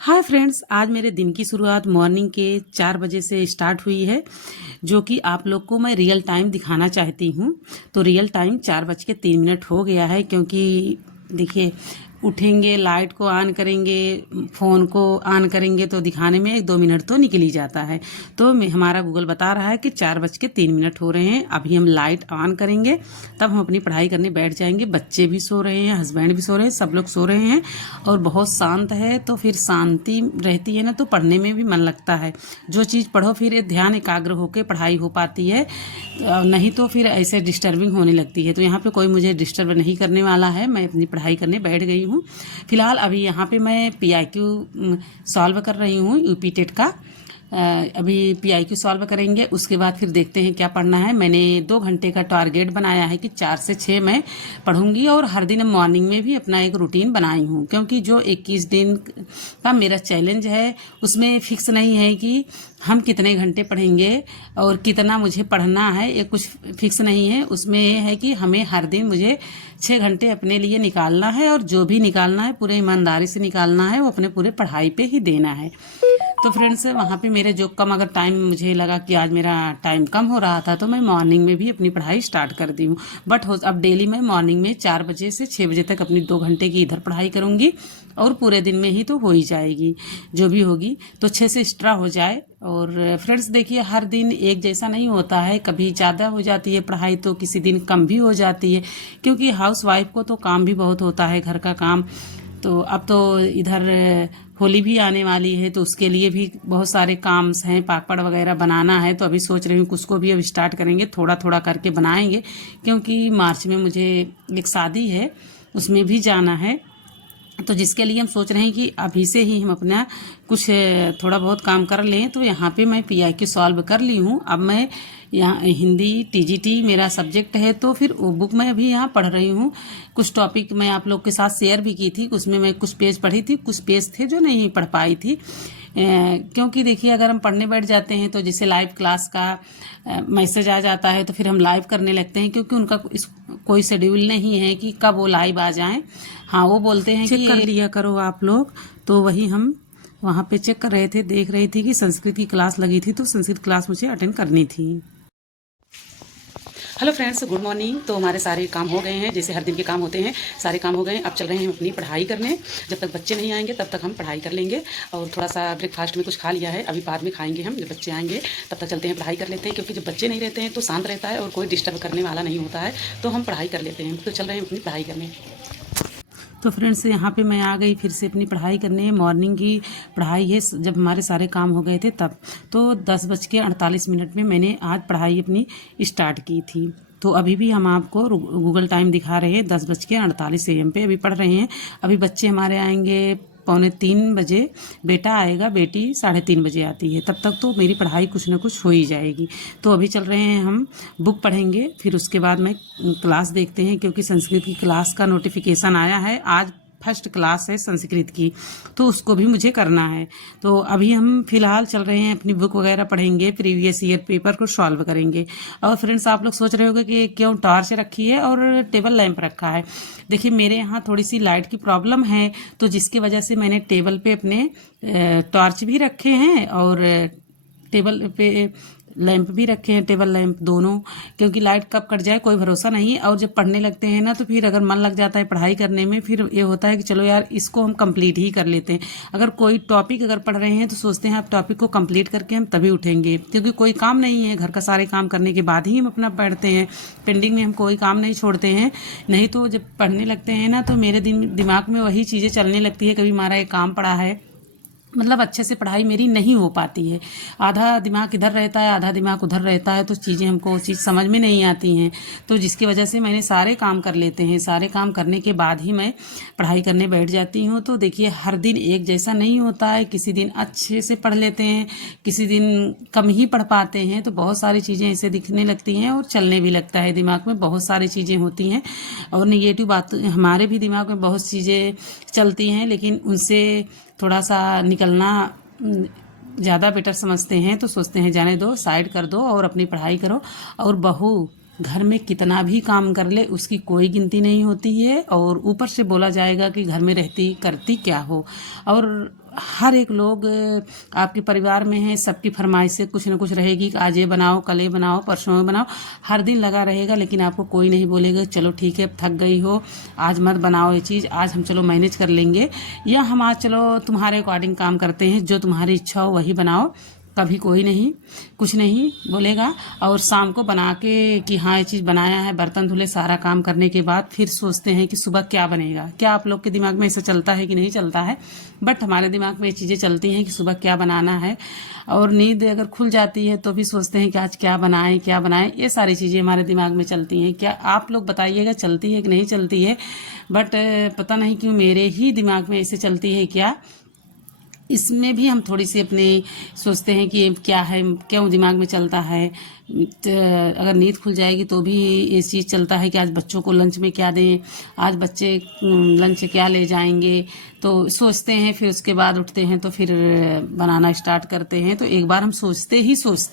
Hi friends, आज मेरे दिन की शुरुआत मॉर्निंग के 4 बजे से स्टार्ट हुई है, जो कि आप लोग को मैं रियल टाइम दिखाना चाहती हूँ। तो रियल टाइम 4:03 हो गया है, क्योंकि देखिए उठेंगे, लाइट को ऑन करेंगे, फ़ोन को ऑन करेंगे तो दिखाने में 1-2 मिनट तो निकल ही जाता है। तो हमारा गूगल बता रहा है कि 4:03 हो रहे हैं। अभी हम लाइट ऑन करेंगे, तब हम अपनी पढ़ाई करने बैठ जाएंगे। बच्चे भी सो रहे हैं, हस्बैंड भी सो रहे हैं, सब लोग सो रहे हैं और बहुत शांत है। तो फिर शांति रहती है ना, तो पढ़ने में भी मन लगता है। जो चीज़ पढ़ो फिर ध्यान एकाग्र होकर पढ़ाई हो पाती है, नहीं तो फिर ऐसे डिस्टर्बिंग होने लगती है। तो यहाँ पे कोई मुझे डिस्टर्ब नहीं करने वाला है, मैं अपनी पढ़ाई करने बैठ गई हूँ। फिलहाल अभी यहाँ पे मैं PIQ सॉल्व कर रही हूँ, यूपी टेट का। अभी PIQ सॉल्व करेंगे, उसके बाद फिर देखते हैं क्या पढ़ना है। मैंने 2 घंटे का टारगेट बनाया है कि 4 से 6 मैं पढ़ूंगी, और हर दिन मॉर्निंग में भी अपना एक रूटीन बनाई हूँ, क्योंकि जो 21 दिन का मेरा चैलेंज है उसमें फिक्स नहीं है कि हम कितने घंटे पढ़ेंगे और कितना मुझे पढ़ना है, ये कुछ फिक्स नहीं है। उसमें ये है कि हमें हर दिन मुझे 6 घंटे अपने लिए निकालना है, और जो भी निकालना है पूरे ईमानदारी से निकालना है, वो अपने पूरे पढ़ाई पे ही देना है। तो फ्रेंड्स, वहाँ पे मेरे जो कम अगर टाइम मुझे लगा कि आज मेरा टाइम कम हो रहा था, तो मैं मॉर्निंग में भी अपनी पढ़ाई स्टार्ट कर दी हूँ। बट अब डेली मैं मॉर्निंग में 4 बजे से 6 बजे तक अपनी 2 घंटे की इधर पढ़ाई करूँगी, और पूरे दिन में ही तो हो ही जाएगी जो भी होगी। तो 6 से एक्स्ट्रा हो जाए। और फ्रेंड्स देखिए, हर दिन एक जैसा नहीं होता है, कभी ज़्यादा हो जाती है पढ़ाई तो किसी दिन कम भी हो जाती है, क्योंकि हाउस वाइफ को तो काम भी बहुत होता है, घर का काम। तो अब तो इधर होली भी आने वाली है, तो उसके लिए भी बहुत सारे काम्स हैं, पापड़ वगैरह बनाना है। तो अभी सोच रही हूँ कि उसको भी अब स्टार्ट करेंगे, थोड़ा थोड़ा करके बनाएंगे, क्योंकि मार्च में मुझे एक शादी है, उसमें भी जाना है। तो जिसके लिए हम सोच रहे हैं कि अभी से ही हम अपना कुछ थोड़ा बहुत काम कर लें। तो यहाँ पे मैं PIQ सॉल्व कर ली हूँ। अब मैं यहाँ हिंदी TGT मेरा सब्जेक्ट है, तो फिर वो बुक मैं अभी यहाँ पढ़ रही हूँ। कुछ टॉपिक मैं आप लोग के साथ शेयर भी की थी, उसमें मैं कुछ पेज पढ़ी थी, कुछ पेज थे जो नहीं पढ़ पाई थी। क्योंकि देखिए, अगर हम पढ़ने बैठ जाते हैं तो जैसे लाइव क्लास का मैसेज आ जाता है, तो फिर हम लाइव करने लगते हैं, क्योंकि उनका कोई शेड्यूल नहीं है कि कब वो लाइव आ जाएं। हाँ, वो बोलते हैं कि चेक कर लिया करो आप लोग। तो वही हम वहाँ पे चेक कर रहे थे, देख रही थी कि संस्कृत की क्लास लगी थी, तो संस्कृत क्लास मुझे अटेंड करनी थी। Hello friends, good morning. तो हमारे सारे काम हो गए हैं, जैसे हर दिन के काम होते हैं, सारे काम हो गए हैं। अब चल रहे हैं अपनी पढ़ाई करने। जब तक बच्चे नहीं आएंगे तब तक हम पढ़ाई कर लेंगे, और थोड़ा सा ब्रेकफास्ट में कुछ खा लिया है, अभी बाद में खाएंगे हम। जब बच्चे आएंगे तब तक चलते हैं पढ़ाई कर लेते हैं, क्योंकि जब बच्चे नहीं रहते हैं तो शांत रहता है और कोई डिस्टर्ब करने वाला नहीं होता है, तो हम पढ़ाई कर लेते हैं। तो चल रहे हैं अपनी पढ़ाई करने। तो फ्रेंड्स, यहाँ पे मैं आ गई फिर से अपनी पढ़ाई करने। मॉर्निंग की पढ़ाई है, जब हमारे सारे काम हो गए थे तब। तो 10:48 में मैंने आज पढ़ाई अपनी स्टार्ट की थी। तो अभी भी हम आपको गूगल टाइम दिखा रहे हैं, 10:48 AM पे अभी पढ़ रहे हैं। अभी बच्चे हमारे आएंगे 2:45 बेटा आएगा, बेटी 3:30 आती है। तब तक तो मेरी पढ़ाई कुछ ना कुछ हो ही जाएगी। तो अभी चल रहे हैं हम बुक पढ़ेंगे, फिर उसके बाद में क्लास देखते हैं, क्योंकि संस्कृत की क्लास का नोटिफिकेशन आया है। आज फर्स्ट क्लास है संस्कृत की, तो उसको भी मुझे करना है। तो अभी हम फिलहाल चल रहे हैं, अपनी बुक वगैरह पढ़ेंगे, प्रीवियस ईयर पेपर को सॉल्व करेंगे। और फ्रेंड्स, आप लोग सोच रहे होंगे कि क्यों टॉर्च रखी है और टेबल लैंप रखा है। देखिए, मेरे यहाँ थोड़ी सी लाइट की प्रॉब्लम है, तो जिसकी वजह से मैंने टेबल पे अपने टॉर्च भी रखे हैं, और टेबल पे लैंप भी रखे हैं, टेबल लैंप दोनों, क्योंकि लाइट कब कट जाए कोई भरोसा नहीं है। और जब पढ़ने लगते हैं ना, तो फिर अगर मन लग जाता है पढ़ाई करने में, फिर ये होता है कि चलो यार, इसको हम कंप्लीट ही कर लेते हैं। अगर कोई टॉपिक अगर पढ़ रहे हैं तो सोचते हैं आप टॉपिक को कंप्लीट करके हम तभी उठेंगे, क्योंकि कोई काम नहीं है, घर का सारे काम करने के बाद ही हम अपना पढ़ते हैं। पेंडिंग में हम कोई काम नहीं छोड़ते हैं। नहीं तो जब पढ़ने लगते हैं ना, तो मेरे दिमाग में वही चीज़ें चलने लगती है, कभी हमारा एक काम पड़ा है, मतलब अच्छे से पढ़ाई मेरी नहीं हो पाती है। आधा दिमाग इधर रहता है, आधा दिमाग उधर रहता है, तो चीज़ें हमको वो चीज़ समझ में नहीं आती हैं। तो जिसकी वजह से मैंने सारे काम कर लेते हैं, सारे काम करने के बाद ही मैं पढ़ाई करने बैठ जाती हूँ। तो देखिए, हर दिन एक जैसा नहीं होता है, किसी दिन अच्छे से पढ़ लेते हैं, किसी दिन कम ही पढ़ पाते हैं। तो बहुत सारी चीज़ें ऐसे दिखने लगती हैं, और चलने भी लगता है दिमाग में, बहुत सारी चीज़ें होती हैं। और नेगेटिव बात, हमारे भी दिमाग में बहुत चीज़ें चलती हैं, लेकिन उनसे थोड़ा सा निकलना ज़्यादा बेटर समझते हैं। तो सोचते हैं जाने दो, साइड कर दो और अपनी पढ़ाई करो। और बहू घर में कितना भी काम कर ले, उसकी कोई गिनती नहीं होती है, और ऊपर से बोला जाएगा कि घर में रहती करती क्या हो। और हर एक लोग आपके परिवार में है, सबकी फरमाइशें कुछ ना कुछ रहेगी कि आज ये बनाओ, कल ये बनाओ, परसों ये बनाओ, हर दिन लगा रहेगा। लेकिन आपको कोई नहीं बोलेगा चलो ठीक है थक गई हो आज मत बनाओ ये चीज़, आज हम चलो मैनेज कर लेंगे, या हम आज चलो तुम्हारे अकॉर्डिंग काम करते हैं, जो तुम्हारी इच्छा हो वही बनाओ। कभी कोई नहीं कुछ नहीं बोलेगा। और शाम को बना के कि हाँ ये चीज़ बनाया है, बर्तन धुले, सारा काम करने के बाद फिर सोचते हैं कि सुबह क्या बनेगा। क्या आप लोग के दिमाग में ऐसा चलता है कि नहीं चलता है? बट हमारे दिमाग में ये चीज़ें चलती हैं कि सुबह क्या बनाना है। और नींद अगर खुल जाती है तो भी सोचते हैं कि आज क्या बनाएं क्या बनाएं, ये सारी चीज़ें हमारे दिमाग में चलती हैं। क्या आप लोग बताइएगा चलती है कि नहीं चलती है? बट पता नहीं क्यों मेरे ही दिमाग में ऐसे चलती है क्या। इसमें भी हम थोड़ी सी अपने सोचते हैं कि क्या है, क्यों दिमाग में चलता है। अगर नींद खुल जाएगी तो भी ये चीज़ चलता है कि आज बच्चों को लंच में क्या दें, आज बच्चे लंच क्या ले जाएंगे, तो सोचते हैं। फिर उसके बाद उठते हैं तो फिर बनाना स्टार्ट करते हैं। तो एक बार हम सोचते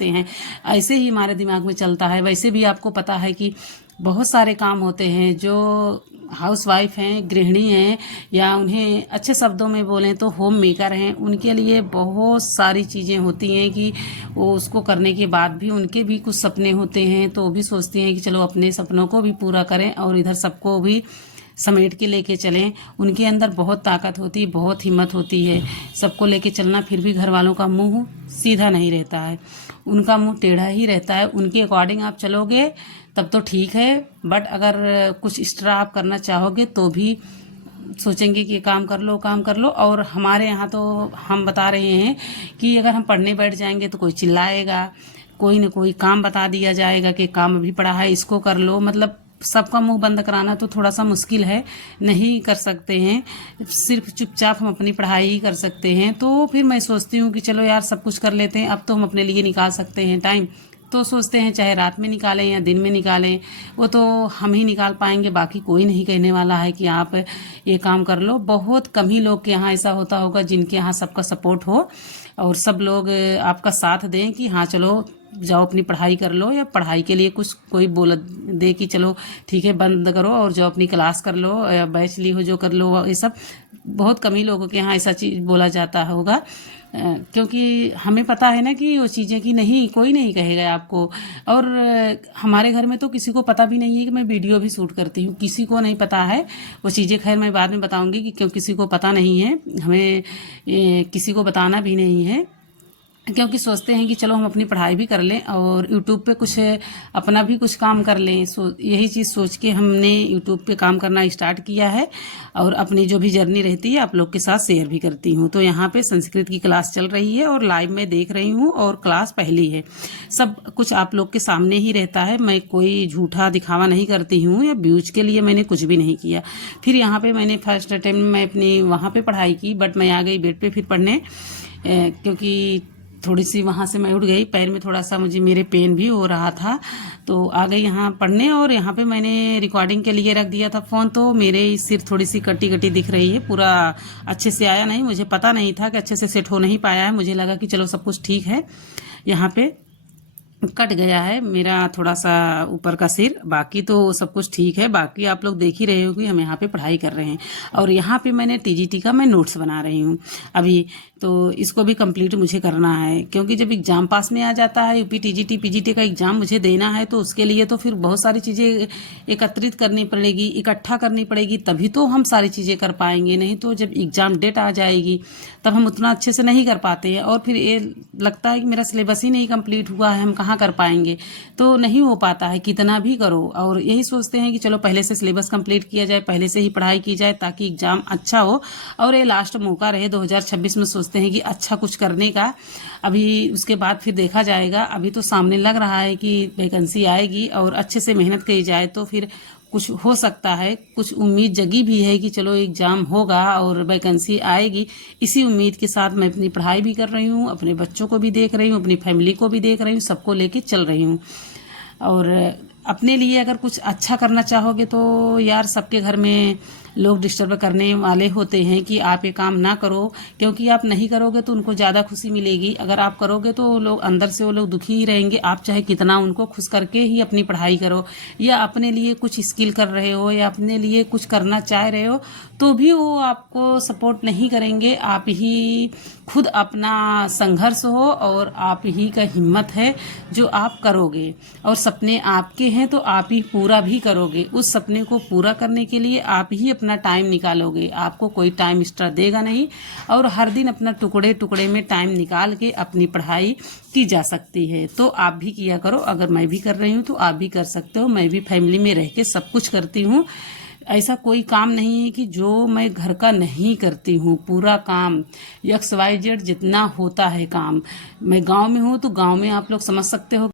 हैं, ऐसे ही हमारे दिमाग में चलता है। वैसे भी आपको पता है कि बहुत सारे काम होते हैं जो हाउस वाइफ हैं, गृहिणी हैं, या उन्हें अच्छे शब्दों में बोलें तो होम मेकर हैं, उनके लिए बहुत सारी चीज़ें होती हैं कि वो उसको करने के बाद भी उनके भी कुछ सपने होते हैं। तो वो भी सोचती हैं कि चलो अपने सपनों को भी पूरा करें और इधर सबको भी समेट के लेके चलें। उनके अंदर बहुत ताकत होती है, बहुत हिम्मत होती है सबको लेके चलना। फिर भी घर वालों का मुंह सीधा नहीं रहता है, उनका मुंह टेढ़ा ही रहता है। उनके अकॉर्डिंग आप चलोगे तब तो ठीक है, बट अगर कुछ एक्स्ट्रा आप करना चाहोगे तो भी सोचेंगे कि काम कर लो काम कर लो। और हमारे यहाँ तो हम बता रहे हैं कि अगर हम पढ़ने बैठ जाएंगे तो कोई चिल्लाएगा, कोई न कोई काम बता दिया जाएगा कि काम अभी पड़ा है इसको कर लो। मतलब सबका मुंह बंद कराना तो थोड़ा सा मुश्किल है, नहीं कर सकते हैं। सिर्फ चुपचाप हम अपनी पढ़ाई ही कर सकते हैं। तो फिर मैं सोचती हूँ कि चलो यार सब कुछ कर लेते हैं, अब तो हम अपने लिए निकाल सकते हैं टाइम। तो सोचते हैं चाहे रात में निकालें या दिन में निकालें, वो तो हम ही निकाल पाएंगे, बाकी कोई नहीं कहने वाला है कि आप ये काम कर लो। बहुत कम ही लोग के यहाँ ऐसा होता होगा जिनके यहाँ सबका सपोर्ट हो और सब लोग आपका साथ दें कि हाँ चलो जाओ अपनी पढ़ाई कर लो, या पढ़ाई के लिए कुछ कोई बोल दे कि चलो ठीक है बंद करो और जाओ अपनी क्लास कर लो या बैच ली हो जो कर लो। ये सब बहुत कम ही लोगों के यहाँ ऐसा चीज़ बोला जाता होगा, क्योंकि हमें पता है ना कि वो चीज़ें कि नहीं कोई नहीं कहेगा आपको। और हमारे घर में तो किसी को पता भी नहीं है कि मैं वीडियो भी शूट करती हूँ, किसी को नहीं पता है वो चीज़ें। खैर मैं बाद में बताऊँगी कि क्यों किसी को पता नहीं है, हमें किसी को बताना भी नहीं है, क्योंकि सोचते हैं कि चलो हम अपनी पढ़ाई भी कर लें और यूट्यूब पे कुछ अपना भी कुछ काम कर लें। यही चीज़ सोच के हमने यूट्यूब पे काम करना स्टार्ट किया है और अपनी जो भी जर्नी रहती है आप लोग के साथ शेयर भी करती हूँ। तो यहाँ पे संस्कृत की क्लास चल रही है और लाइव में देख रही हूँ और क्लास पहली है। सब कुछ आप लोग के सामने ही रहता है, मैं कोई झूठा दिखावा नहीं करती हूँ या व्यूज के लिए मैंने कुछ भी नहीं किया। फिर यहाँ पे मैंने फर्स्ट अटेम्प्ट में अपनी वहाँ पे पढ़ाई की, बट मैं आ गई बेड पे फिर पढ़ने, क्योंकि थोड़ी सी वहाँ से मैं उठ गई, पैर में थोड़ा सा मुझे मेरे पेन भी हो रहा था, तो आ गई यहाँ पढ़ने। और यहाँ पे मैंने रिकॉर्डिंग के लिए रख दिया था फ़ोन, तो मेरे सिर थोड़ी सी कटी कटी दिख रही है, पूरा अच्छे से आया नहीं। मुझे पता नहीं था कि अच्छे से सेट हो नहीं पाया है, मुझे लगा कि चलो सब कुछ ठीक है। यहाँ पे कट गया है मेरा थोड़ा सा ऊपर का सिर, बाकी तो सब कुछ ठीक है। बाकी आप लोग देख ही रहे हो कि हम यहाँ पे पढ़ाई कर रहे हैं और यहाँ पे मैंने टीजीटी का मैं नोट्स बना रही हूँ अभी, तो इसको भी कंप्लीट मुझे करना है, क्योंकि जब एग्जाम पास में आ जाता है यूपी टीजीटी पीजीटी का एग्जाम मुझे देना है, तो उसके लिए तो फिर बहुत सारी चीज़ें एकत्रित करनी पड़ेगी, इकट्ठा करनी पड़ेगी, तभी तो हम सारी चीज़ें कर पाएंगे। नहीं तो जब एग्जाम डेट आ जाएगी तब हम उतना अच्छे से नहीं कर पाते हैं और फिर ये लगता है कि मेरा सिलेबस ही नहीं कंप्लीट हुआ है, हम कहाँ कर पाएंगे। तो नहीं हो पाता है कितना भी करो, और यही सोचते हैं कि चलो पहले से सिलेबस कंप्लीट किया जाए, पहले से ही पढ़ाई की जाए ताकि एग्जाम अच्छा हो और ये लास्ट मौका रहे 2026 में। सोचते हैं कि अच्छा कुछ करने का, अभी उसके बाद फिर देखा जाएगा। अभी तो सामने लग रहा है कि वैकेंसी आएगी और अच्छे से मेहनत की जाए तो फिर कुछ हो सकता है। कुछ उम्मीद जगी भी है कि चलो एग्ज़ाम होगा और वैकेंसी आएगी। इसी उम्मीद के साथ मैं अपनी पढ़ाई भी कर रही हूँ, अपने बच्चों को भी देख रही हूँ, अपनी फैमिली को भी देख रही हूँ, सबको लेके चल रही हूँ। और अपने लिए अगर कुछ अच्छा करना चाहोगे तो यार सबके घर में लोग डिस्टर्ब करने वाले होते हैं कि आप ये काम ना करो, क्योंकि आप नहीं करोगे तो उनको ज़्यादा खुशी मिलेगी। अगर आप करोगे तो लोग अंदर से वो लोग दुखी ही रहेंगे। आप चाहे कितना उनको खुश करके ही अपनी पढ़ाई करो, या अपने लिए कुछ स्किल कर रहे हो या अपने लिए कुछ करना चाह रहे हो, तो भी वो आपको सपोर्ट नहीं करेंगे। आप ही खुद अपना संघर्ष हो और आप ही का हिम्मत है जो आप करोगे, और सपने आपके हैं तो आप ही पूरा भी करोगे। उस सपने को पूरा करने के लिए आप ही अपना टाइम निकालोगे, आपको कोई टाइम एक्स्ट्रा देगा नहीं। और हर दिन अपना टुकड़े टुकड़े में टाइम निकाल के अपनी पढ़ाई की जा सकती है। तो आप भी किया करो। अगर मैं भी कर रही हूँ तो आप भी कर सकते हो। मैं भी फैमिली में रह के सब कुछ करती हूँ। ऐसा कोई काम नहीं है कि जो मैं घर का नहीं करती हूँ। पूरा काम XYZ जितना होता है काम। मैं गांव में हूँ तो गांव में आप लोग समझ सकते हो